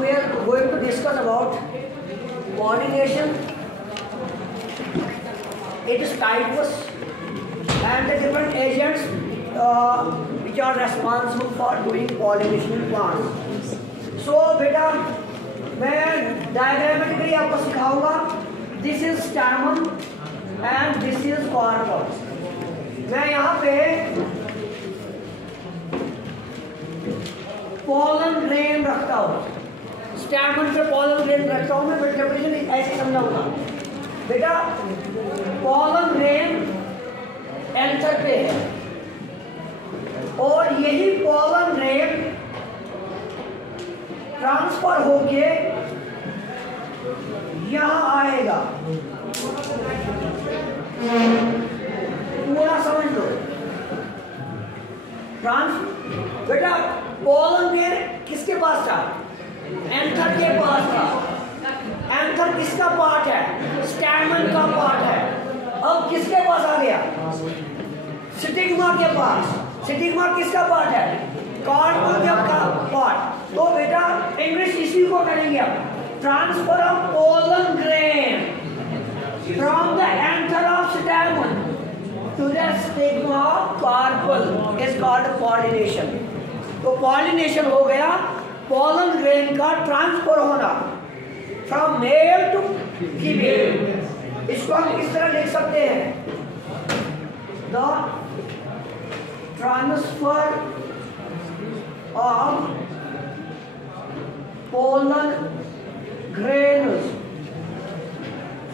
we are going to discuss about pollination, its types and the different agents which are responsible for doing pollination in plants. So बेटा मैं diagrammatically आपको सिखाऊंगा. This is stamen and this is carpel. मैं यहाँ पे pollen grain रखता हूँ. Stamen पे pollen grain रखता हूँ मैं. डेफिनेशन ऐसे समझाऊंगा. बेटा pollen grain एंथर पे है और यही pollen grain ट्रांसफर होके यहाँ आएगा. पूरा समझ लो. बेटा pollen grain किसके पास था? एंथर के पास था. एंथर किसका पार्ट है? स्टैमन का पार्ट है. अब किसके पास आ गया? स्टिग्मा के पास. स्टिग्मा किसका पार्ट है? कार्पल का पार्ट. तो बेटा इंग्लिश इसी को करेंगे आप. Transfer of pollen grain from the anther of stamen to the stigma of carpel is called pollination. तो पॉलिनेशन हो गया पोलन ग्रेन का ट्रांसफर होना फ्रॉम मेल टू फीमेल. इसको हम इस तरह लिख सकते हैं. The transfer of pollen grains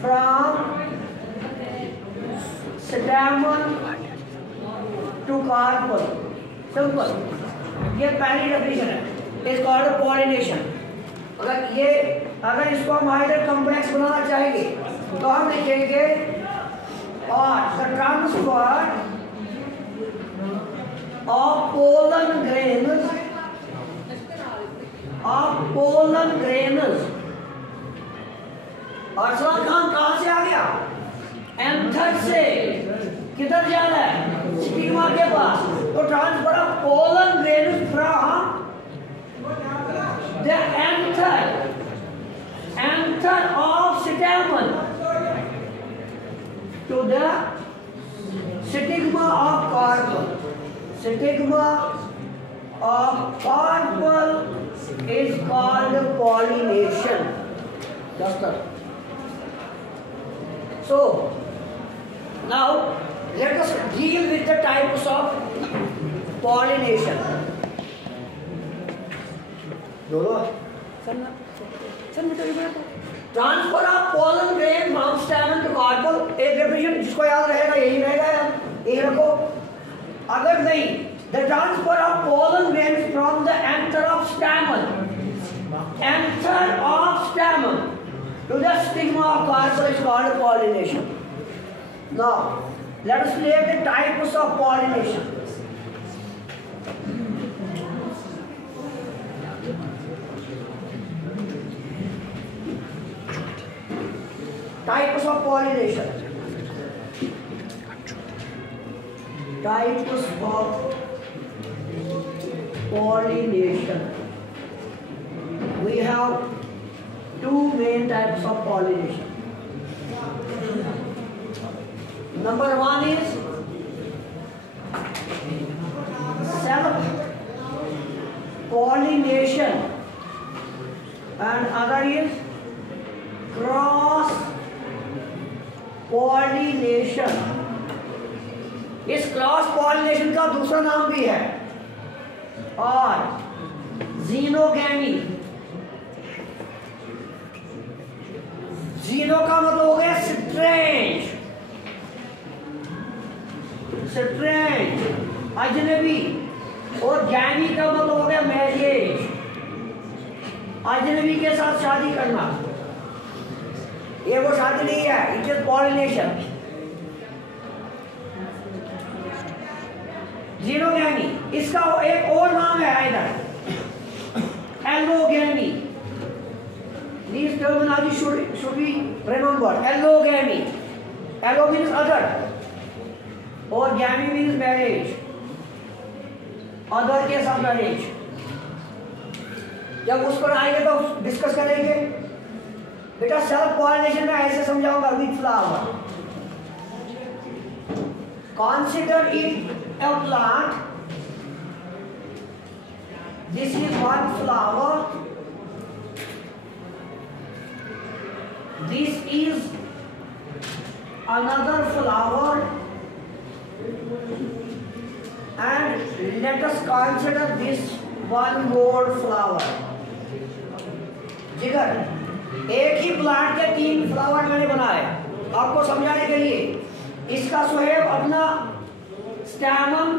from stamen to carpel. Simple. ये पहली डेफिनेशन है. Is called pollination. अगर इसको हम हाइड्रोजन कॉम्प्लेक्स बनाना चाहेंगे तो हम लिखेंगे और the transfer of pollen grains Arsalan Khan कहां से आ गया? एंथर से. किधर जाना है? स्टिग्मा के पास. तो transfer of pollen grains from the anther of stamen to the stigma of carpel. Stigma of carpel is called pollination. So now let us deal with the types of pollination. Transfer of pollen grain from stamen to carpel. एक definition जिसको याद रहेगा यही रहेगा. यही रखो. अगर नहीं the transfer of pollen grain from the anther of stamen to the stigma of carpel is called pollination. Now let us let the types of pollination. Types of pollination. Types of pollination. We have two main types of pollination. Number one is self-pollination and other is cross pollination. इस cross pollination का दूसरा नाम भी है और xenogamy. जीनो का मतलब हो गया स्ट्रेंज. अजनबी. और गैमी का मतलब हो गया मैरिज. अजनबी के साथ शादी करना. ये वो शादी नहीं है. It is pollination. जीनोगैमी. इसका एक और नाम है इधर allogamy. These terminology should be remembered. Allogamy. Allo means other और gamy means marriage. Other के साथ marriage. जब उस पर आएंगे तो डिस्कस करेंगे। बेटा सेल्फ पॉलिनेशन में ऐसे समझाऊंगा with flower. Consider it a plant, this is one flower, this is another flower, and let us consider this one more flower. जिगर एक ही प्लांट के 3 फ्लावर मैंने बनाए आपको समझाने के लिए। इसका सोहेब अपना स्टैमन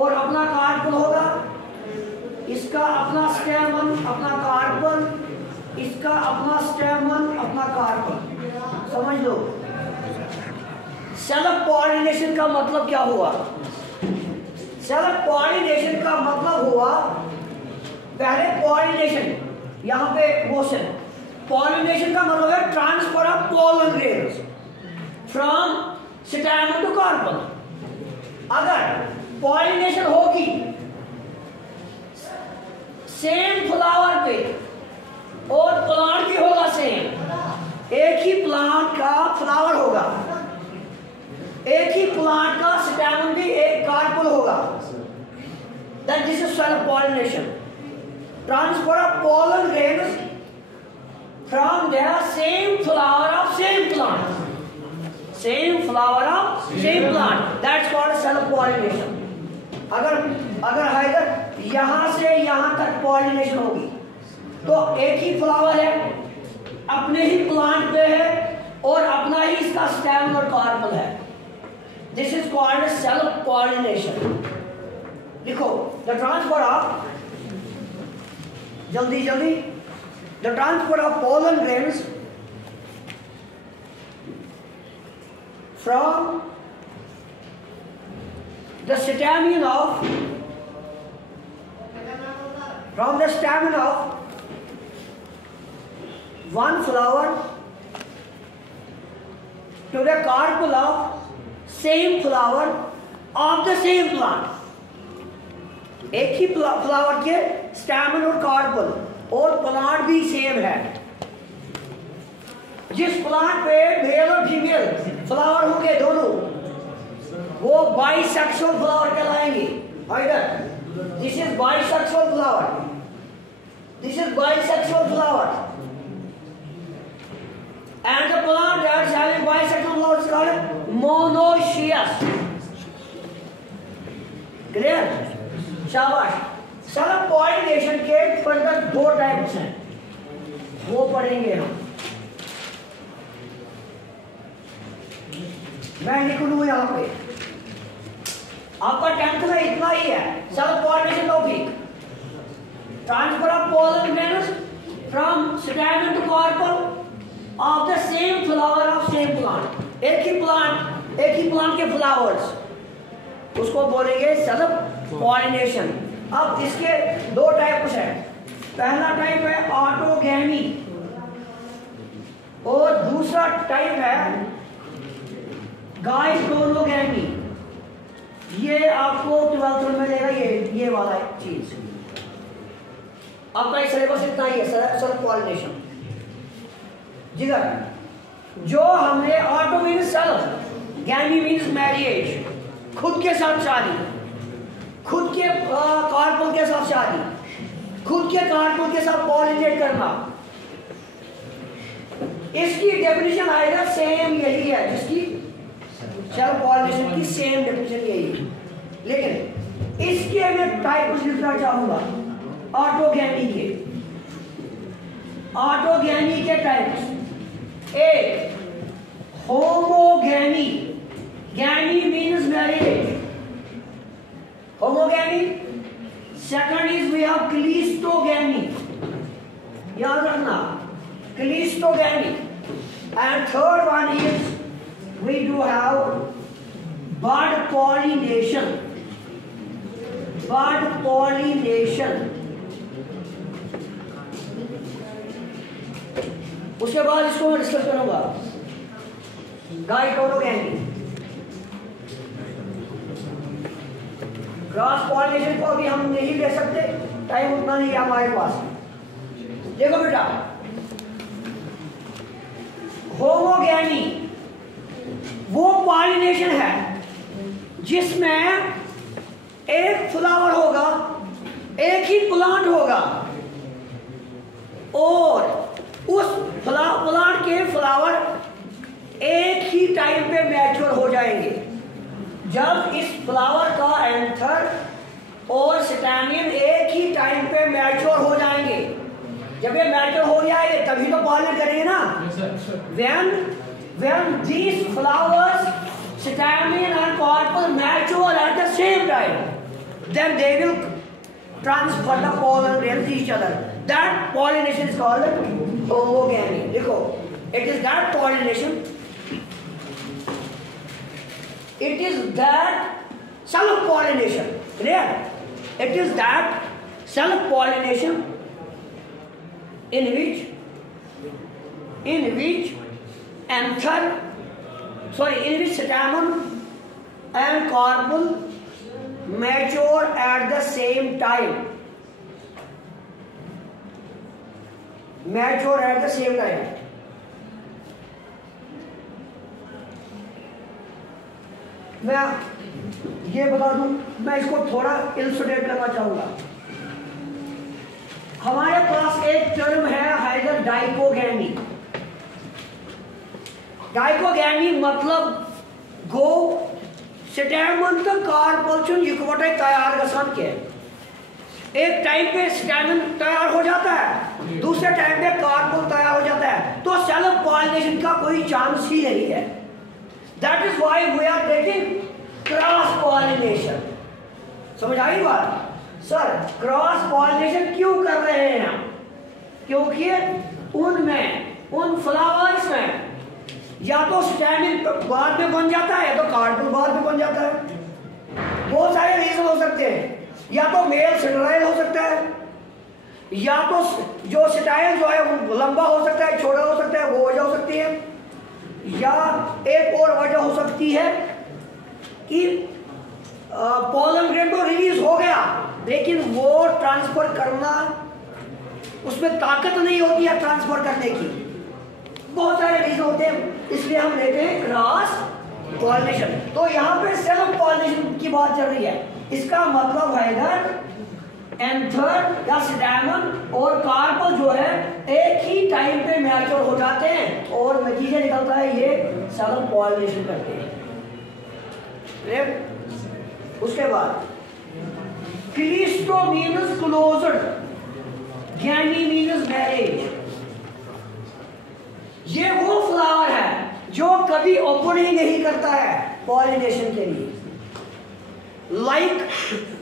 और अपना कार्पल होगा, इसका अपना स्टैमन अपना कार्पल, इसका अपना स्टैमन अपना कार्पल। समझ लो सेल्फ पॉलिनेशन का मतलब क्या हुआ। सेल्फ पॉलिनेशन का मतलब हुआ पहले पॉलिनेशन, यहां पे मोशन। पॉलिनेशन का मतलब है transfer of pollen grains from stamen to carpel. अगर पॉलिनेशन होगी सेम फ्लावर पे और प्लांट भी होगा सेम, एक ही प्लांट का फ्लावर होगा, एक ही प्लांट का स्टैमन भी एक कार्पल होगा, then this is self pollination, transfer of pollen grains from their same flower of same plant, same flower of same plant, that's called self pollination। अगर इधर यहां से यहां तक पॉलिनेशन होगी तो एक ही फ्लावर है, अपने ही प्लांट पे है और अपना ही इसका स्टेम और कार्पल है। This is called self pollination। लिखो the transfer of, जल्दी जल्दी, the transfer of pollen grains from the stamen of one flower to the carpel of same flower of the same plant। एक ही flower के stamen और carpel और plant भी same है। जिस प्लांट पे मेल और फीमेल फ्लावर होंगे दोनों, वो बाइसेक्सुअल फ्लावर कहलाएंगे। इधर this is bisexual flower, this is bisexual flower, and the plant that is having bisexual flowers is called monoecious। Clear? शाबाश। सेल्फ पॉलिनेशन के फर्दर 2 टाइप्स हैं, वो पढ़ेंगे हम। मैं लिख लूं यहाँ पे, आपका 10th में इतना ही है। Self pollination topic, transfer of pollen grains from stamen to carpel of the same flower of same plant। एक ही प्लांट के फ्लावर्स, उसको बोलेंगे सेल्फ पॉलिनेशन। अब इसके 2 टाइप्स हैं। पहला टाइप है ऑटोगैमी और दूसरा टाइप है गाइटोनोगैमी। ये आपको 12th में मिलेगा, ये वाला चीज। आपका सिलेबस इतना ही है, सेल्फ पॉलिनेशन। जिगर जो हमने ऑटो मीन्स सेल्फ, गैमी मीन्स मैरिएज, खुद के साथ शादी, खुद के कार्पल के साथ शादी, खुद के कार्पल के साथ पॉलिनेट करना। इसकी डेफिनेशन आएगा सेम यही है, जिसकी सेल्फ पॉलिनेशन की सेम डेफिनेशन यही है, लेकिन इसके मैं टाइप लिखना चाहूंगा ऑटोगैमी के। ऑटोगैमी के टाइप्स, एक homogamy, gamy means marriage, homogamy. Second is we have cleistogamy, याद रखना cleistogamy. And third one is we do have bud pollination, bud pollination. उसके बाद इसको मैं डिस्कस करूंगा गाइटोनोगैमी। क्रॉस पॉलिनेशन को अभी हम नहीं ले सकते, टाइम उतना नहीं है हमारे पास। देखो बेटा, होमोगैमी वो पॉलिनेशन है जिसमें एक फ्लावर होगा, एक ही प्लांट होगा, और उस प्लांट के फ्लावर एक ही टाइम पे मैच्योर हो जाएंगे। जब इस फ्लावर का एंथर और स्टैमेन एक ही टाइम पे मैच्योर हो जाएंगे, जब ये मैच्योर हो जाएंगे तभी तो पॉलिनेट करेंगे ना। when these flowers, stamen and carpel mature at the same time, then they will transfer the pollen grains to each other. That pollination is called homogamy. देखो, it is that pollination. It is that self-pollination. Clear? It is that self-pollination in which stamen and carpel mature at the same time. Mature at the same time. मैं ये बता दूं, मैं इसको थोड़ा illustrate करना चाहूंगा। हमारे पास एक टर्म है हाइडर डाइकोगैमी। डाइकोगैमी मतलब गो स्टैमेन का कार्पल्चन इकवटे तैयार गसन के। एक टाइम पे स्टैमेन तैयार हो जाता है, दूसरे टाइम पे कार्पल तैयार हो जाता है, तो सेल्फ पॉलिनेशन का कोई चांस ही नहीं है। That is why we are taking cross pollination. समझ आई बात? सर क्रॉस पॉलिनेशन क्यों कर रहे हैं हम? क्योंकि उन फ्लावर्स में या तो स्टैमेन बाद में बन जाता है या तो कार्पल बाद में बन जाता है। बहुत सारे रीजन हो सकते हैं, या तो मेल स्टेराइल हो सकता है, या तो जो स्टाइल जो है वो लंबा हो सकता है, छोटा हो सकता है, वो वजह हो सकती है, या एक और वजह हो सकती है कि पोलन ग्रेन तो रिलीज हो गया लेकिन वो ट्रांसफर करना, उसमें ताकत नहीं होती है ट्रांसफर करने की। बहुत सारे रीजन होते हैं, इसलिए हम लेते हैं क्रॉस पॉलिनेशन। तो यहाँ पे सेल्फ पॉलिनेशन की बात चल रही है। इसका मतलब है इधर एंथर या स्टैमेन और कार्पल जो है एक ही टाइम पे मैच्योर हो जाते हैं और नतीजा निकलता है ये सेल्फ पॉलिनेशन करते हैं। उसके बाद क्लिस्टो मीन्स क्लोज्ड, गैमी मीन्स मैरिज। ये वो फ्लावर है जो कभी ओपन ही नहीं करता है पॉलिनेशन के लिए।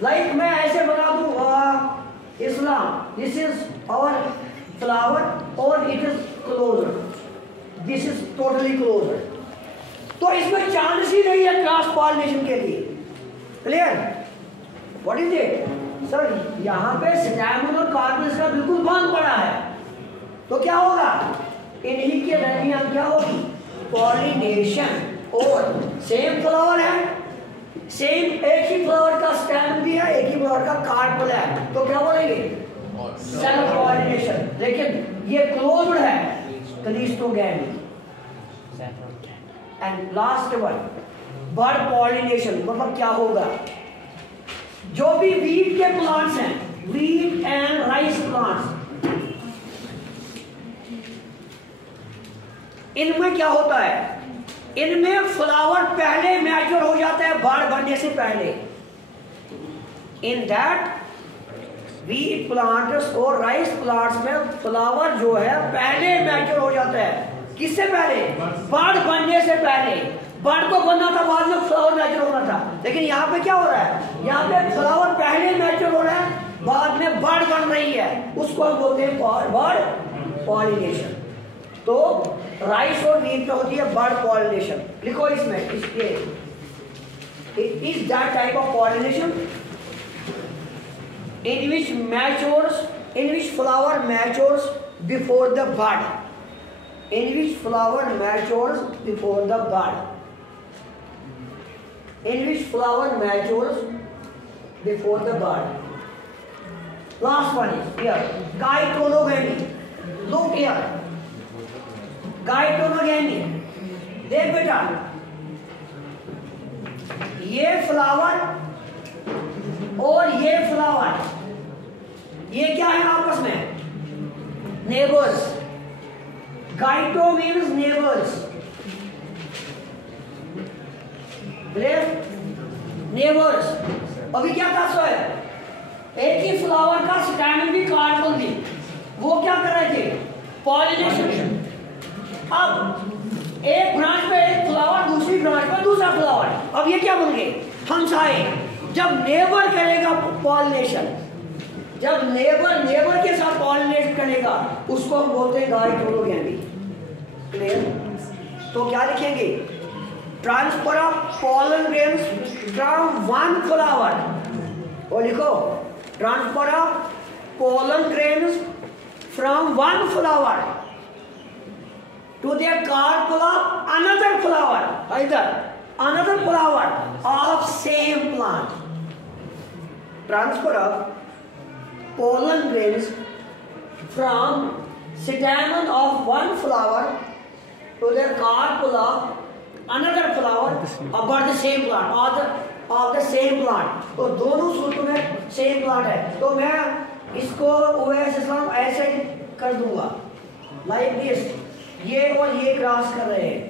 लाइक मैं ऐसे बना दूं इस्लाम, दिस इज आवर फ्लावर और it is closed, this is totally closed, तो इसमें चांस ही नहीं है क्रॉस पॉलिनेशन के लिए। Clear? What is it? Sir यहाँ पे स्टैमेन और कार्पेल का बिल्कुल बंद पड़ा है, तो क्या होगा? इन्हीं के दरमियान क्या होगी? पॉलिनेशन। और सेम फ्लावर है, सेम एक ही फ्लावर का स्टैमेन भी है, एक ही फ्लावर का कार्पेल है, तो क्या बोलेंगे? Self pollination. लेकिन ये क्लोज्ड है, cleistogamy. And last one bird pollination. मतलब क्या होगा? जो भी वीट के प्लांट्स हैं, वीट एंड राइस प्लांट्स, इनमें क्या होता है? इनमें फ्लावर पहले मैच्योर हो जाता है बर्ड बनने से पहले। इन दैट वीट प्लांट्स और राइस प्लांट्स में फ्लावर जो है पहले मैच्योर हो जाता है। किससे पहले? बर्ड बनने से पहले। बर्ड को बनना था, बाद में फ्लावर मैच्योर होना था, लेकिन यहाँ पे क्या हो रहा है? यहाँ पे फ्लावर पहले मैच्योर हो रहा है, बाद में बर्ड बन रही है, उसको हम बोलते हैं बर्ड पॉलिनेशन। तो राइस और वीट में होती है बर्ड पॉलिनेशन। लिखो इसमें, इसके it is that type of pollination in which flower matures before the bud, in which flower matures before the bud, in which flower matures before the bud. Last one is here, gytonogamy. Look here. गाइटोनोगेमी। देख बेटा, ये flower और ये flower, ये क्या है आपस में? Neighbours. Geito means neighbours. Neighbours. अभी क्या कर सो है? एक ही फ्लावर का स्टैमेन भी काट कर दी। वो क्या कर रहे थे? पॉलिनेशन। अब एक ब्रांच पे एक फ्लावर, दूसरी ब्रांच पे दूसरा फ्लावर। अब ये क्या बन गए? हमसाए। जब नेबर करेगा पॉलिनेशन, जब नेबर के साथ पॉलिनेट करेगा, उसको हम बोलते हैं गाइटोनोगेमी। क्लियर? तो क्या लिखेंगे? Transfer of pollen grains from one flower. वो लिखो, transfer of pollen grains from one flower to the carpel of another flower, either another flower of same plant. Transfer of pollen grains from stamen of one flower to the carpel of another flower about the same plant, of the same plant. तो दोनों सूत्र में same plant है, तो मैं इसको ऐसे कर दूंगा, लाइक दिस। ये और ये क्रॉस कर रहे हैं,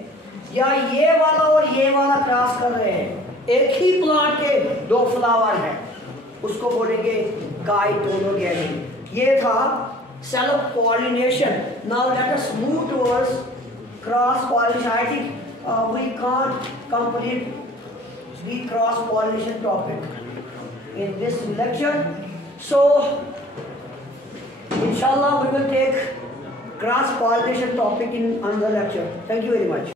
या ये वाला और ये वाला क्रॉस कर रहे हैं। एक ही प्लांट के दो फ्लावर हैं, उसको बोलेंगे गाइटोनोगेमी। ये था self pollination. Now let us move towards cross pollination. I think we can't complete the cross pollination topic in this lecture, so inshallah we will take cross pollination topic in another lecture. Thank you very much.